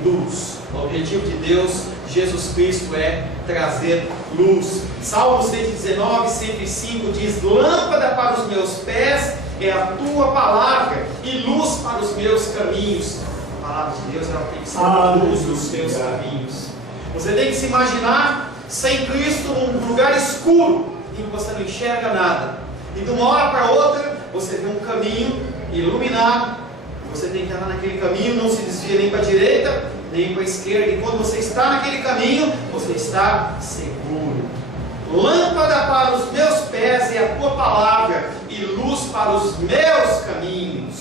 luz. O objetivo de Deus, Jesus Cristo, é trazer luz. Salmo 119, 105 diz: lâmpada para os meus pés é a tua palavra e luz para os meus caminhos. A palavra de Deus ela tem que ser a luz dos teus caminhos. Você tem que se imaginar sem Cristo num lugar escuro em que você não enxerga nada. E de uma hora para outra, você vê um caminho iluminado. Você tem que andar naquele caminho, não se desvia nem para a direita, nem para a esquerda. E quando você está naquele caminho, você está seguro. Lâmpada para os meus pés é a tua palavra, e luz para os meus caminhos.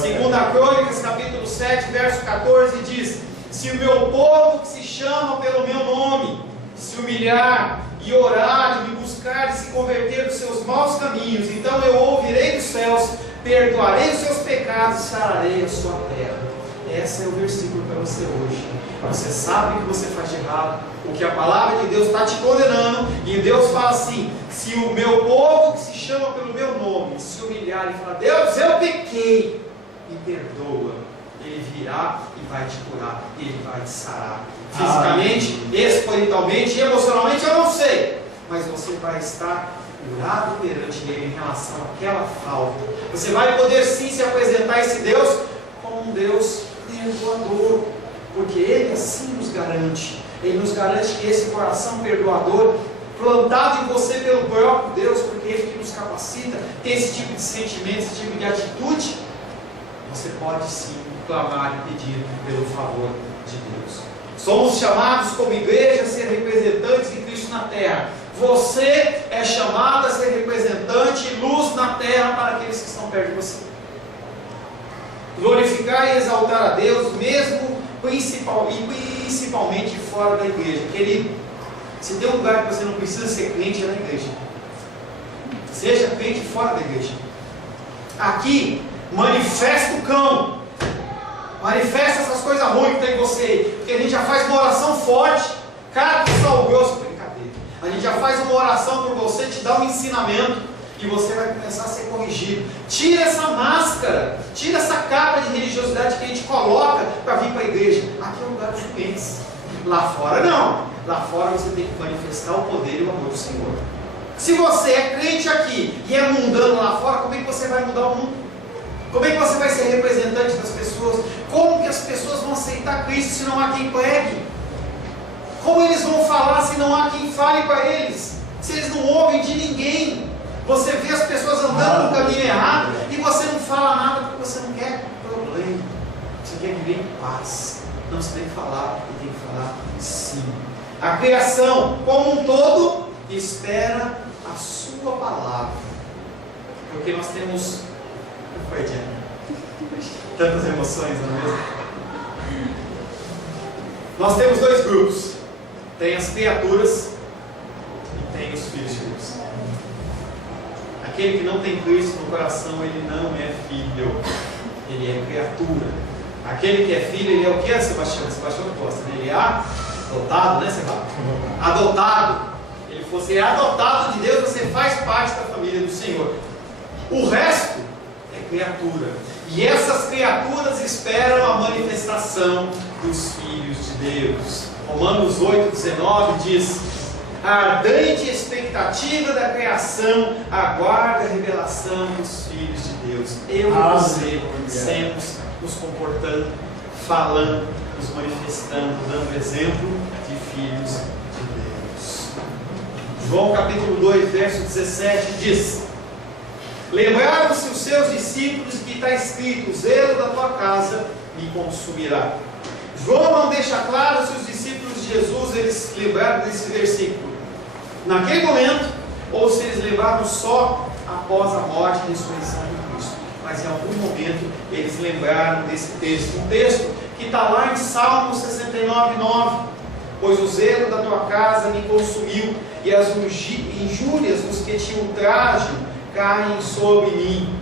Segunda Crônicas, capítulo 7, verso 14, diz: se o meu povo que se chama pelo meu nome se humilhar e orar e me buscar e se converter dos seus maus caminhos, então eu ouvirei dos céus, perdoarei os seus pecados e sararei a sua terra. Esse é o versículo para você hoje. Você sabe o que você faz de errado, o que a palavra de Deus está te condenando, e Deus fala assim: se o meu povo que se chama pelo meu nome se humilhar e falar: Deus, eu pequei, me perdoa, Ele virá e vai te curar, Ele vai te sarar. Fisicamente, espiritualmente e emocionalmente, eu não sei, mas você vai estar curado perante Ele em relação àquela falta. Você vai poder sim se apresentar a esse Deus como um Deus perdoador, porque Ele assim nos garante. Ele nos garante que esse coração perdoador, plantado em você pelo próprio Deus, porque Ele que nos capacita, tem esse tipo de sentimento, esse tipo de atitude, você pode sim clamar e pedir pelo favor de Deus. Somos chamados como igreja a ser representantes de Cristo na terra. Você é chamado a ser representante e luz na terra para aqueles que estão perto de você. Glorificar e exaltar a Deus, mesmo principalmente fora da igreja. Querido, se tem um lugar que você não precisa ser crente, é na igreja. Seja crente fora da igreja. Aqui, manifesta o cão. Manifesta essas coisas ruins que tem em você, porque a gente já faz uma oração forte, cara que sal grosso, brincadeira. A gente já faz uma oração por você, te dá um ensinamento, e você vai começar a ser corrigido. Tira essa máscara, tira essa capa de religiosidade que a gente coloca para vir para a igreja. Aqui é o lugar dos crentes. Lá fora não. Lá fora você tem que manifestar o poder e o amor do Senhor. Se você é crente aqui e é mundano lá fora, como é que você vai mudar o mundo? Como é que você vai ser representante das pessoas? Como que as pessoas vão aceitar Cristo se não há quem pregue? Como eles vão falar se não há quem fale para eles? Se eles não ouvem de ninguém? Você vê as pessoas andando no caminho errado e você não fala nada porque você não quer problema. Você quer viver em paz. Não, você tem que falar e tem que falar sim. A criação como um todo espera a sua palavra. Porque nós temos... tantas emoções, não é mesmo? Nós temos dois grupos. Tem as criaturas e tem os filhos de Deus. Aquele que não tem Cristo no coração, ele não é filho, ele é criatura. Aquele que é filho, ele é o que, Sebastião? Sebastião gosta, né? Ele é adotado, né, Sebastião? Adotado. Você é adotado de Deus, você faz parte da família do Senhor. O resto é criatura. E essas criaturas esperam a manifestação dos filhos de Deus. Romanos 8,19 diz: a ardente expectativa da criação aguarda a revelação dos filhos de Deus. Eu e você sempre nos comportando, falando, nos manifestando, dando exemplo de filhos de Deus. João capítulo 2, verso 17 diz: lembraram-se os seus discípulos que está escrito: o zelo da tua casa me consumirá. João não deixa claro se os discípulos de Jesus eles lembraram desse versículo naquele momento, ou se eles lembraram só após a morte e ressurreição de Cristo. Mas em algum momento eles lembraram desse texto, um texto que está lá em Salmo 69:9: pois o zelo da tua casa me consumiu, e as injúrias dos que te ultrajam caem sobre mim.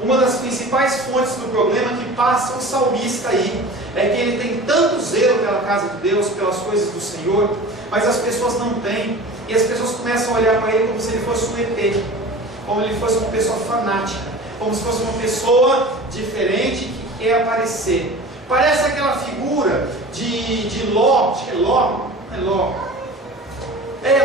Uma das principais fontes do problema que passa o salmista aí é que ele tem tanto zelo pela casa de Deus, pelas coisas do Senhor, mas as pessoas não têm, e as pessoas começam a olhar para ele como se ele fosse um ET, como ele fosse uma pessoa fanática, como se fosse uma pessoa diferente que quer aparecer. Parece aquela figura de Ló, acho que é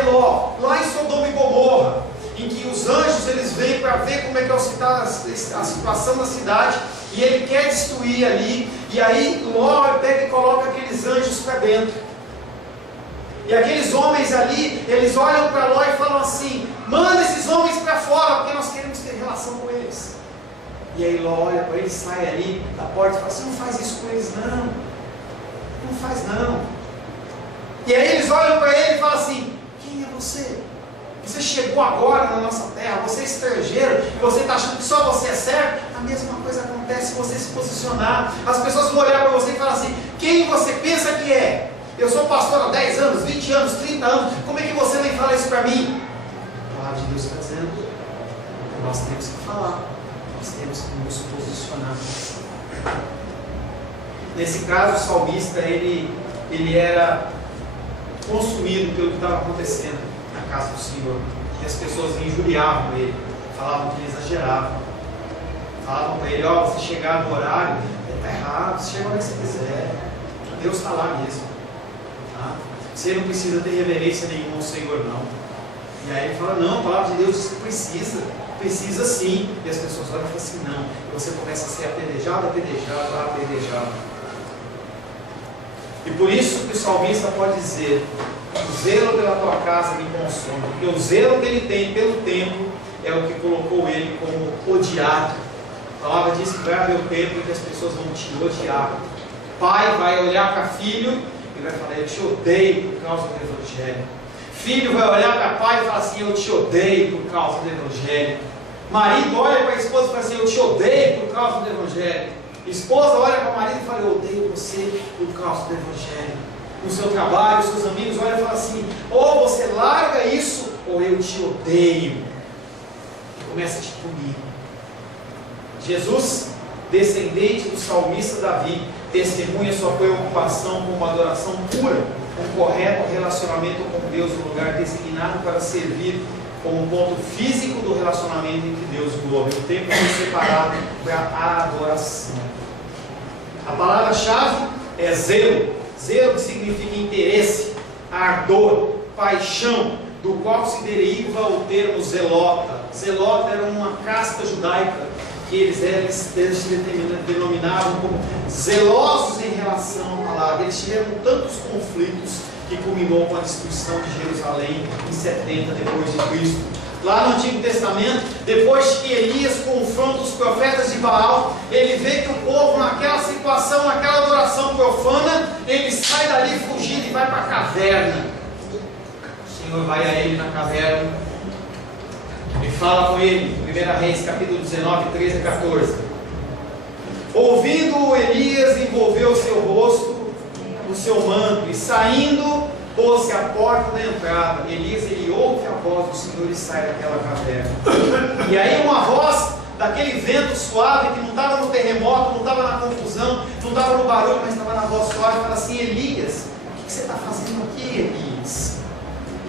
Ló, lá em Sodoma e Gomorra, em que os anjos eles vêm para ver como é que está a situação da cidade, e ele quer destruir ali, e aí Ló pega e coloca aqueles anjos para dentro. E aqueles homens ali, eles olham para Ló e falam assim: manda esses homens para fora, porque nós queremos ter relação com eles. E aí Ló olha para eles, sai ali da porta e fala assim: não faz isso com eles não, não faz não. E aí eles olham para ele e falam assim: quem é você? Você chegou agora na nossa terra, você é estrangeiro, e você está achando que só você é certo? A mesma coisa acontece se você se posicionar. As pessoas vão olhar para você e falar assim: quem você pensa que é? Eu sou pastor há 10 anos, 20 anos, 30 anos, como é que você vem falar isso para mim? A palavra de Deus está dizendo que nós temos que falar, nós temos que nos posicionar. Nesse caso, o salmista, ele era consumido pelo que estava acontecendo na casa do Senhor, e as pessoas injuriavam ele, falavam que ele exagerava, falavam para ele: ó, você chegar no horário, está errado, você chega a hora que você quiser, Deus está lá mesmo. Você não precisa ter reverência nenhuma ao Senhor, não. E aí ele fala: não, a palavra de Deus diz que precisa sim. E as pessoas olham e falam assim: não. E você começa a ser apedrejado. E por isso que o salmista pode dizer: o zelo pela tua casa me consome, porque o zelo que ele tem pelo templo é o que colocou ele como odiado. A palavra diz que vai haver o tempo em que as pessoas vão te odiar. Pai vai olhar para filho e vai falar: eu te odeio por causa do Evangelho. Filho vai olhar para pai e falar assim: eu te odeio por causa do Evangelho. Marido olha para a esposa e fala assim: eu te odeio por causa do Evangelho. Esposa olha para o marido e fala: eu odeio você por causa do Evangelho. No seu trabalho, seus amigos olham e falam assim: ou você larga isso, ou eu te odeio. E começa a te punir. Jesus, descendente do salmista Davi, testemunha sua preocupação com uma adoração pura, um correto relacionamento com Deus, um lugar designado para servir como ponto físico do relacionamento em que Deus globa. O tempo foi separado para a adoração. A palavra-chave é zelo. Zelo que significa interesse, ardor, paixão, do qual se deriva o termo zelota. Zelota era uma casta judaica que eles denominavam como zelosos em relação à palavra. Eles tiveram tantos conflitos que culminou com a destruição de Jerusalém em 70 depois de Cristo. Lá no Antigo Testamento, depois que Elias confronta os profetas de Baal, ele vê que o povo naquela situação, naquela adoração profana, ele sai dali fugindo e vai para a caverna. O Senhor vai a ele na caverna e fala com ele, 1 Reis capítulo 19, 13 a 14. Ouvindo Elias, envolveu o seu rosto no seu manto, e saindo, pôs-se à porta da entrada. Elias, ele ouve a voz do Senhor e sai daquela caverna. E aí uma voz daquele vento suave que não estava no terremoto, não estava na confusão, não estava no barulho, mas estava na voz suave, e fala assim: Elias, o que você está fazendo aqui, Elias?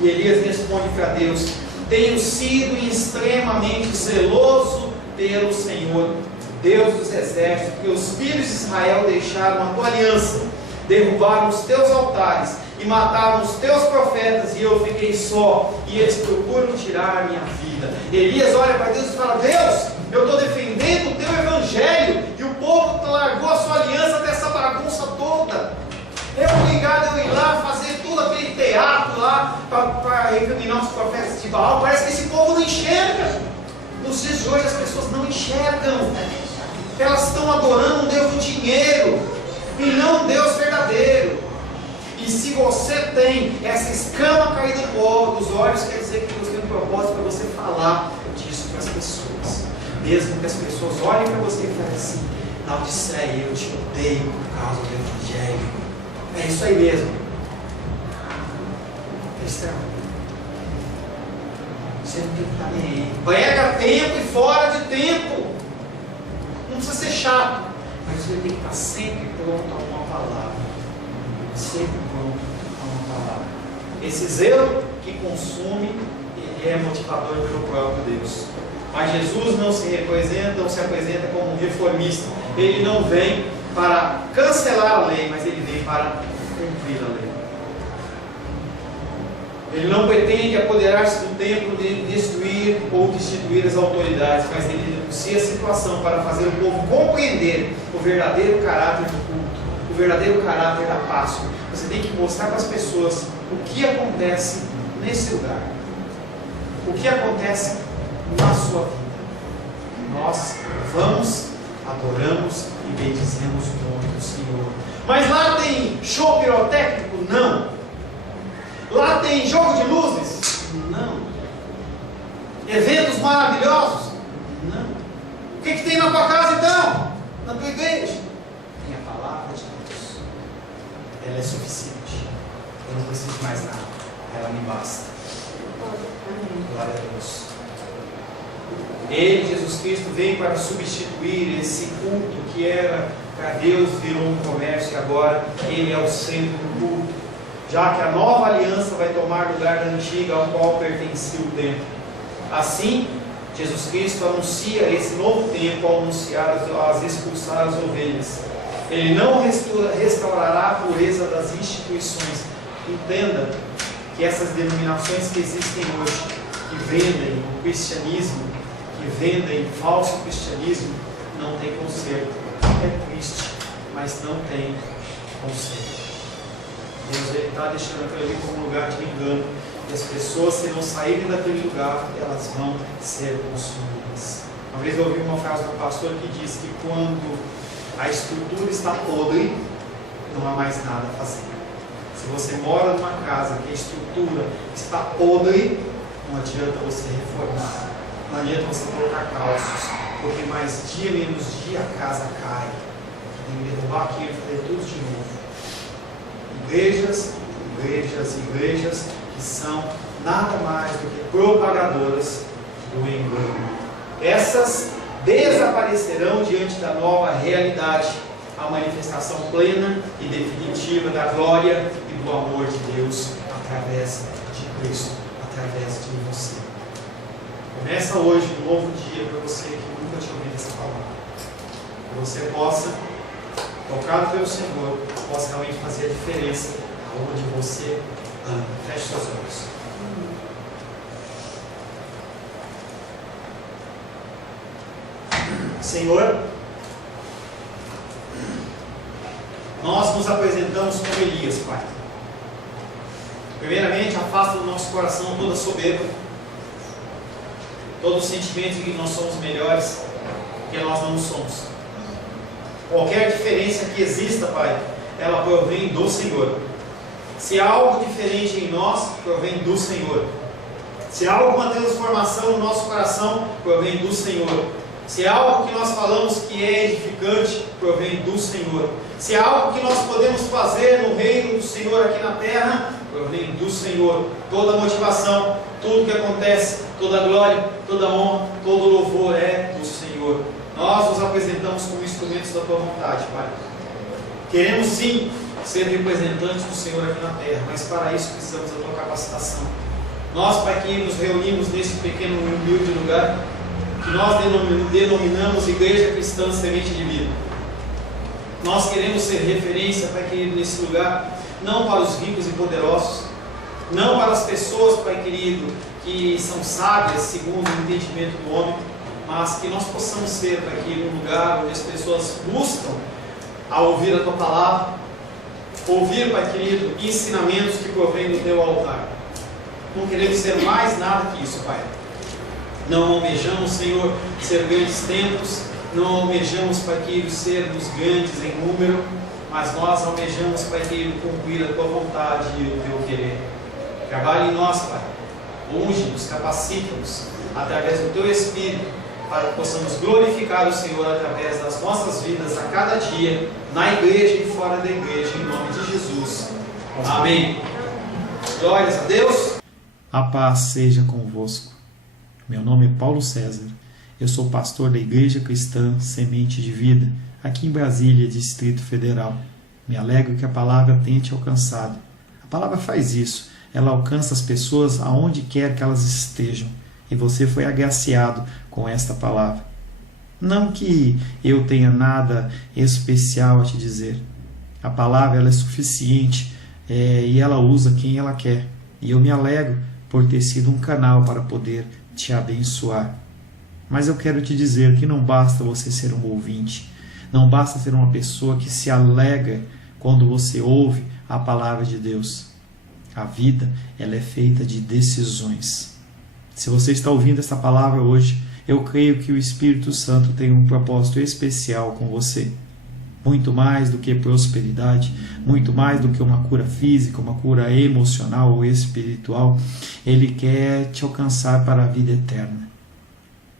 E Elias responde para Deus: tenho sido extremamente zeloso pelo Senhor, Deus dos exércitos, porque os filhos de Israel deixaram a tua aliança, derrubaram os teus altares e mataram os teus profetas, e eu fiquei só, e eles procuram tirar a minha vida. Elias olha para Deus e fala: Deus, eu estou defendendo o teu evangelho, e o povo largou a sua aliança dessa bagunça toda. É obrigado eu ir lá fazer todo aquele teatro lá para recriminar os profetas de Baal. Parece que esse povo não enxerga. Nos dias de hoje as pessoas não enxergam. Elas estão adorando um Deus do dinheiro e não um Deus verdadeiro. E se você tem essa escama caída dos olhos, quer dizer que Deus tem um propósito para você falar disso para as pessoas. Mesmo que as pessoas olhem para você e falem assim: na Odisseia, eu te odeio por causa do Evangelho. É isso aí mesmo. Cristão, você não tem que estar nem aí. Prega tempo e fora de tempo. Não precisa ser chato, mas você tem que estar sempre pronto a uma palavra. Sempre pronto a uma palavra. Esse zelo que consome, ele é motivador pelo próprio Deus. Mas Jesus não se apresenta como um reformista. Ele não vem para cancelar a lei, mas ele vem para cumprir a lei. Ele não pretende apoderar-se do templo, de destruir ou destituir as autoridades, mas ele denuncia a situação para fazer o povo compreender o verdadeiro caráter do culto, o verdadeiro caráter da Páscoa. Você tem que mostrar para as pessoas o que acontece nesse lugar, o que acontece na sua vida. Nós vamos, adoramos e bendizemos o nome do Senhor. Mas lá tem show pirotécnico? Não. Lá tem jogo de luzes? Não. Eventos maravilhosos? Não. O que tem na tua casa então? Na tua igreja? Tem a palavra de Deus. Ela é suficiente. Eu não preciso de mais nada. Ela me basta. Glória a Deus. Ele, Jesus Cristo, veio para substituir esse culto que era para Deus, virou um comércio, e agora Ele é o centro do culto, já que a nova aliança vai tomar lugar da antiga, ao qual pertencia o templo. Assim, Jesus Cristo anuncia esse novo tempo ao anunciar as expulsar as ovelhas. Ele não restaurará a pureza das instituições. Entenda que essas denominações que existem hoje, que vendem o cristianismo, que vendem falso cristianismo, não tem conserto. É triste, mas não tem conserto. Deus está deixando aquilo ali como um lugar de engano, e as pessoas, se não saírem daquele lugar, elas vão ser consumidas. Uma vez eu ouvi uma frase do pastor que diz que quando a estrutura está podre, não há mais nada a fazer. Se você mora numa casa que a estrutura está podre, não adianta você reformar, não adianta você colocar calços, porque mais dia menos dia a casa cai. Tem que derrubar aquilo e fazer tudo de novo. Igrejas que são nada mais do que propagadoras do engano. Essas desaparecerão diante da nova realidade, a manifestação plena e definitiva da glória e do amor de Deus através de Cristo, através de você. Começa hoje um novo dia para você que nunca tinha ouvido essa palavra. Que você possa, tocado pelo Senhor, possa realmente fazer a diferença aonde você anda. Feche seus olhos. Senhor, nós nos apresentamos como Elias, Pai. Primeiramente, afasta do nosso coração toda soberba, todo o sentimento de que nós somos melhores, porque nós não somos. Qualquer diferença que exista, Pai, ela provém do Senhor. Se há algo diferente em nós, provém do Senhor. Se há alguma transformação no nosso coração, provém do Senhor. Se há algo que nós falamos que é edificante, provém do Senhor. Se há algo que nós podemos fazer no reino do Senhor aqui na terra, provém do Senhor. Toda motivação, tudo que acontece, toda glória, toda honra, todo louvor é do Senhor. Senhor. Nós nos apresentamos como instrumentos da Tua vontade, Pai. Queremos sim ser representantes do Senhor aqui na terra, mas para isso precisamos da Tua capacitação. Nós, Pai, que nos reunimos nesse pequeno e humilde lugar, que nós denominamos Igreja Cristã Semente de Vida. Nós queremos ser referência, Pai querido, nesse lugar, não para os ricos e poderosos, não para as pessoas, Pai querido, que são sábias segundo o entendimento do homem, mas que nós possamos ser, Pai querido, um lugar onde as pessoas buscam a ouvir a Tua palavra, ouvir, Pai querido, ensinamentos que provêm do Teu altar. Não queremos ser mais nada que isso, Pai. Não almejamos, Senhor, ser grandes templos, não almejamos, Pai querido, sermos grandes em número, mas nós almejamos, Pai querido, cumprir a Tua vontade e o Teu querer. Trabalhe em nós, Pai. Unge-nos, capacita-nos, através do Teu Espírito, para que possamos glorificar o Senhor através das nossas vidas a cada dia, na igreja e fora da igreja, em nome de Jesus. Amém. Glórias a Deus. A paz seja convosco. Meu nome é Paulo César. Eu sou pastor da Igreja Cristã Semente de Vida, aqui em Brasília, Distrito Federal. Me alegro que a palavra tenha te alcançado. A palavra faz isso. Ela alcança as pessoas aonde quer que elas estejam. E você foi agraciado com esta palavra. Não que eu tenha nada especial a te dizer. A palavra ela é suficiente e ela usa quem ela quer. E eu me alegro por ter sido um canal para poder te abençoar. Mas eu quero te dizer que não basta você ser um ouvinte. Não basta ser uma pessoa que se alegra quando você ouve a palavra de Deus. A vida ela é feita de decisões. Se você está ouvindo essa palavra hoje, eu creio que o Espírito Santo tem um propósito especial com você. Muito mais do que prosperidade, muito mais do que uma cura física, uma cura emocional ou espiritual, Ele quer te alcançar para a vida eterna.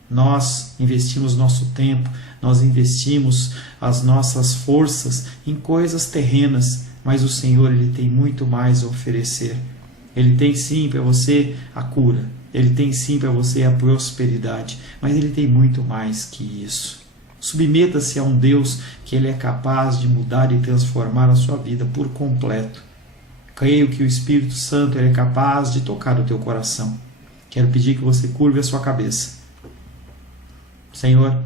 Nós investimos nosso tempo, nós investimos as nossas forças em coisas terrenas, mas o Senhor Ele tem muito mais a oferecer. Ele tem sim para você a cura, Ele tem sim para você a prosperidade, mas Ele tem muito mais que isso. Submeta-se a um Deus que Ele é capaz de mudar e transformar a sua vida por completo. Creio que o Espírito Santo Ele é capaz de tocar o teu coração. Quero pedir que você curve a sua cabeça. Senhor,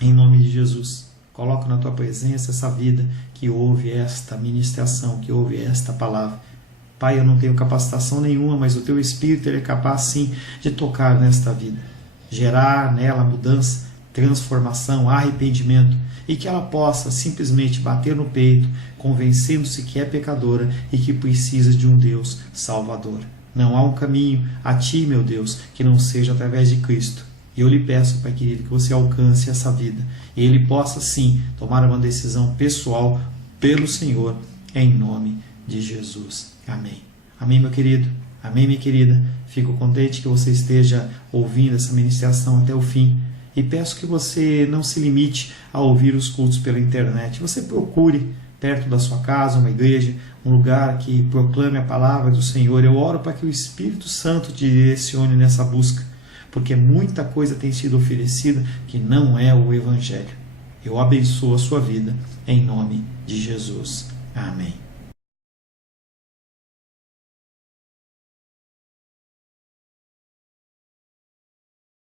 em nome de Jesus, coloco na tua presença essa vida que ouve esta ministração, que ouve esta palavra. Pai, eu não tenho capacitação nenhuma, mas o teu Espírito Ele é capaz sim de tocar nesta vida, gerar nela mudança, transformação, arrependimento, e que ela possa simplesmente bater no peito, convencendo-se que é pecadora e que precisa de um Deus salvador. Não há um caminho a ti, meu Deus, que não seja através de Cristo. E eu lhe peço, Pai querido, que você alcance essa vida e ele possa sim tomar uma decisão pessoal pelo Senhor, em nome de Jesus. Amém. Amém, meu querido. Amém, minha querida. Fico contente que você esteja ouvindo essa ministração até o fim. E peço que você não se limite a ouvir os cultos pela internet. Você procure perto da sua casa uma igreja, um lugar que proclame a palavra do Senhor. Eu oro para que o Espírito Santo te direcione nessa busca, porque muita coisa tem sido oferecida que não é o Evangelho. Eu abençoo a sua vida em nome de Jesus. Amém.